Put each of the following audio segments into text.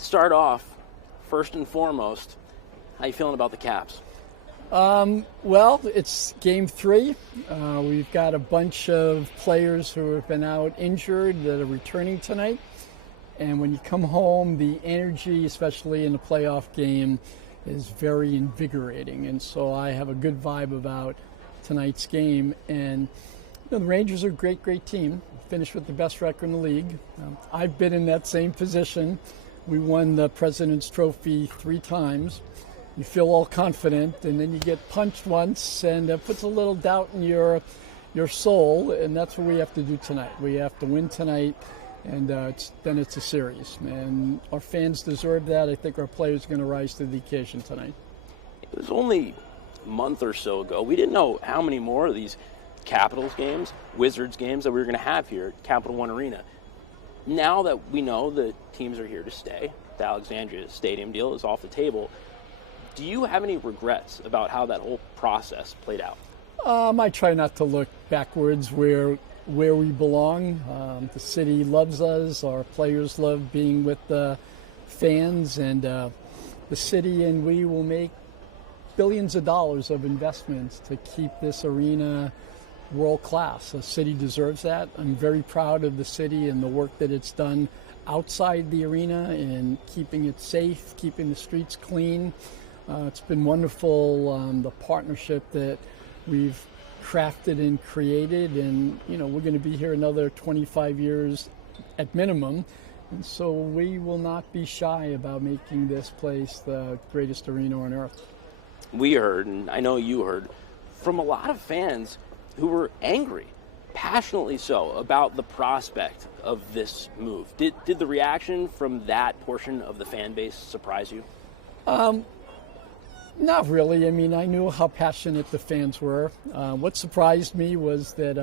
Start off, first and foremost, how you feeling about the Caps? Well, it's game 3. We've got a bunch of players who have been out injured that are returning tonight. And when you come home, the energy, especially in a playoff game, is very invigorating. And so I have a good vibe about tonight's game. And the Rangers are a great, great team. Finished with the best record in the league. I've been in that same position. We won the President's Trophy 3 times. You feel all confident, and then you get punched once, and it puts a little doubt in your soul, and that's what we have to do tonight. We have to win tonight, and then it's a series. And our fans deserve that. I think our players are going to rise to the occasion tonight. It was only a month or so ago. We didn't know how many more of these Capitals games, Wizards games that we were going to have here at Capital One Arena. Now that we know the teams are here to stay, the Alexandria Stadium deal is off the table, do you have any regrets about how that whole process played out? I try not to look backwards where we belong. The city loves us. Our players love being with the fans, and the city and we will make billions of dollars of investments to keep this arena world class. The city deserves that. I'm very proud of the city and the work that it's done outside the arena and keeping it safe, keeping the streets clean. It's been wonderful, the partnership that we've crafted and created, and we're going to be here another 25 years at minimum, and so we will not be shy about making this place the greatest arena on earth. We heard, and I know you heard, from a lot of fans who were angry, passionately so, about the prospect of this move. Did the reaction from that portion of the fan base surprise you? Not really. I mean, I knew how passionate the fans were. What surprised me was that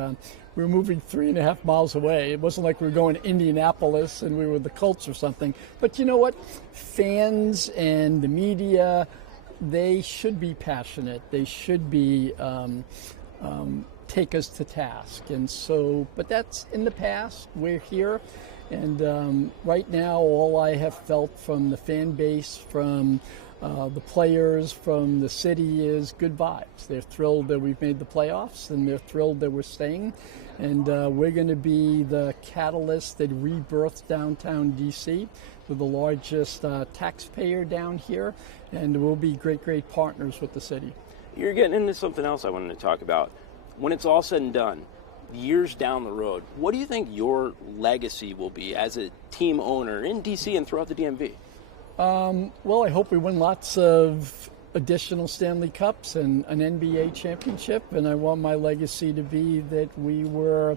we were moving 3.5 miles away. It wasn't like we were going to Indianapolis and we were the Colts or something. But you know what? Fans and the media, they should be passionate. They should be take us to task. And so, but that's in the past. We're here. And right now, all I have felt from the fan base, from the players, from the city is good vibes. They're thrilled that we've made the playoffs, and they're thrilled that we're staying. And we're going to be the catalyst that rebirths downtown D.C. We're the largest taxpayer down here, and we'll be great, great partners with the city. You're getting into something else I wanted to talk about. When it's all said and done, years down the road, what do you think your legacy will be as a team owner in D.C. and throughout the DMV? Well, I hope we win lots of additional Stanley Cups and an NBA championship, and I want my legacy to be that we were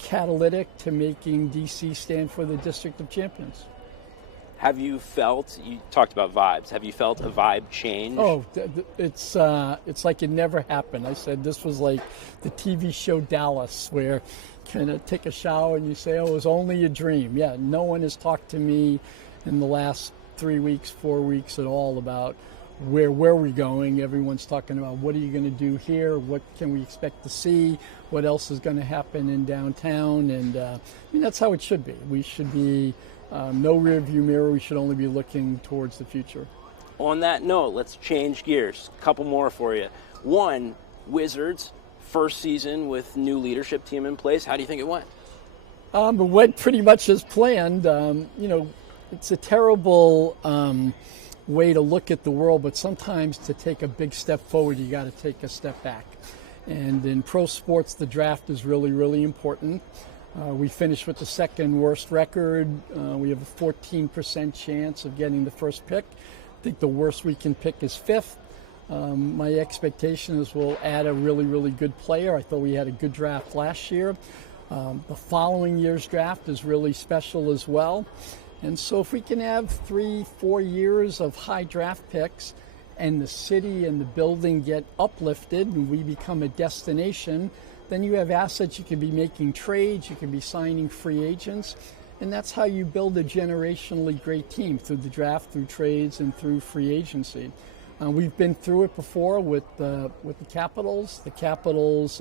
catalytic to making DC stand for the District of Champions. Have you felt, you talked about vibes, have you felt a vibe change? Oh, it's like it never happened. I said this was like the TV show Dallas, where you kind of take a shower and you say, oh, it was only a dream. Yeah, no one has talked to me in the last 3 weeks, 4 weeks at all about where we're going. Everyone's talking about what are you going to do here? What can we expect to see? What else is going to happen in downtown? And I mean, that's how it should be. We should be no rear view mirror. We should only be looking towards the future. On that note, let's change gears. A couple more for you. One, Wizards, first season with new leadership team in place. How do you think it went? It went pretty much as planned. It's a terrible way to look at the world, but sometimes to take a big step forward, you got to take a step back. And in pro sports, the draft is really, really important. We finished with the second worst record. We have a 14% chance of getting the first pick. I think the worst we can pick is 5th. My expectation is we'll add a really, really good player. I thought we had a good draft last year. The following year's draft is really special as well. And so if we can have 3-4 years of high draft picks and the city and the building get uplifted and we become a destination, then you have assets. You can be making trades, you can be signing free agents, and that's how you build a generationally great team, through the draft, through trades, and through free agency. We've been through it before with the Capitals. The Capitals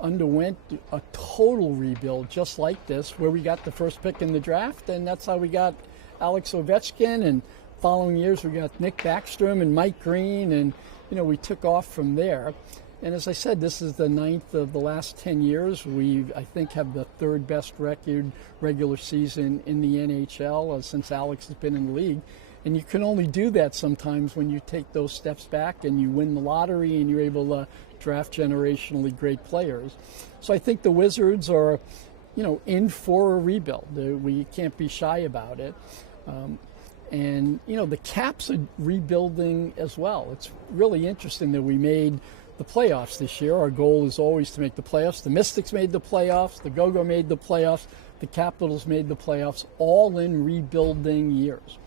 underwent a total rebuild just like this, where we got the first pick in the draft, and that's how we got Alex Ovechkin, and following years we got Nick Backstrom and Mike Green, and we took off from there. And as I said, this is the 9th of the last 10 years. We, I think, have the 3rd best record regular season in the NHL since Alex has been in the league. And you can only do that sometimes when you take those steps back and you win the lottery and you're able to draft generationally great players. So I think the Wizards are, in for a rebuild. We can't be shy about it. And the Caps are rebuilding as well. It's really interesting that we made the playoffs this year. Our goal is always to make the playoffs. The Mystics made the playoffs. The Go-Go made the playoffs. The Capitals made the playoffs, all in rebuilding years.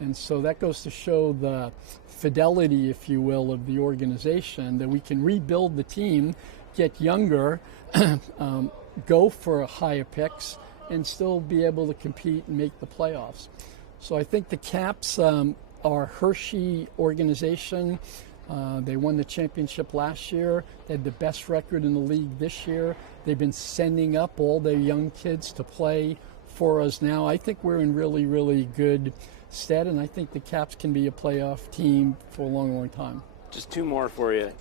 And so that goes to show the fidelity, if you will, of the organization, that we can rebuild the team, get younger, go for higher picks, and still be able to compete and make the playoffs. So I think the Caps are a Hershey organization. They won the championship last year. They had the best record in the league this year. They've been sending up all their young kids to play for us now. I think we're in really, really good stead, and I think the Caps can be a playoff team for a long, long time. Just 2 more for you.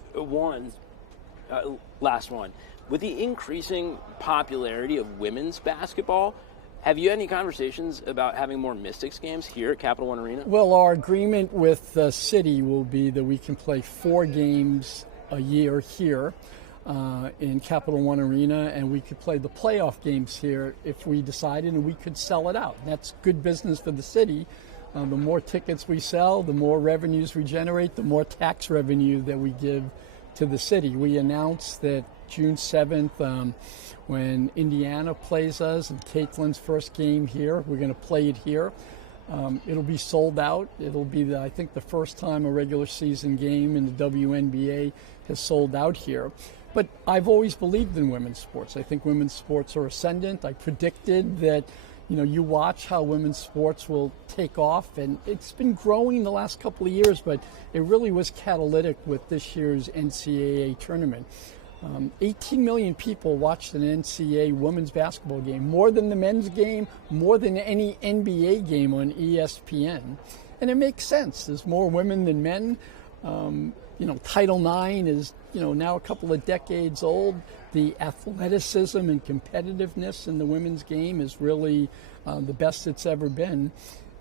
Last one. With the increasing popularity of women's basketball, have you had any conversations about having more Mystics games here at Capital One Arena? Well, our agreement with the city will be that we can play 4 games a year here in Capital One Arena, and we could play the playoff games here if we decided, and we could sell it out. That's good business for the city. The more tickets we sell, the more revenues we generate, the more tax revenue that we give to the city. We announced that June 7th, when Indiana plays us, and Caitlin's first game here, we're going to play it here. It'll be sold out. It'll be, I think, the first time a regular season game in the WNBA has sold out here. But I've always believed in women's sports. I think women's sports are ascendant. I predicted that, you watch how women's sports will take off, and it's been growing the last couple of years, but it really was catalytic with this year's NCAA tournament. 18 million people watched an NCAA women's basketball game, more than the men's game, more than any NBA game on ESPN. And it makes sense. There's more women than men. Title IX is, now a couple of decades old. The athleticism and competitiveness in the women's game is really the best it's ever been.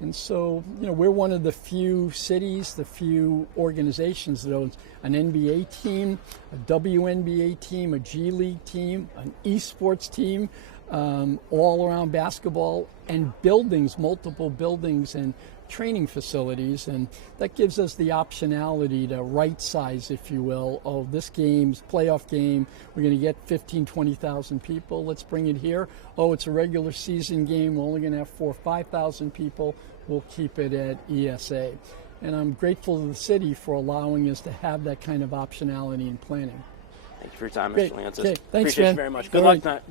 And so, we're one of the few cities, the few organizations that owns an NBA team, a WNBA team, a G League team, an esports team, all around basketball, and buildings, multiple buildings and training facilities. And that gives us the optionality to right size, if you will, oh, this game's playoff game, we're going to get 15, 20,000 people. Let's bring it here. Oh, it's a regular season game. We're only going to have 4,000 or 5,000 people. We'll keep it at ESA. And I'm grateful to the city for allowing us to have that kind of optionality in planning. Thank you for your time, Great. Mr. Leonsis. Okay. Thanks, Appreciate man. you very much. Good luck tonight.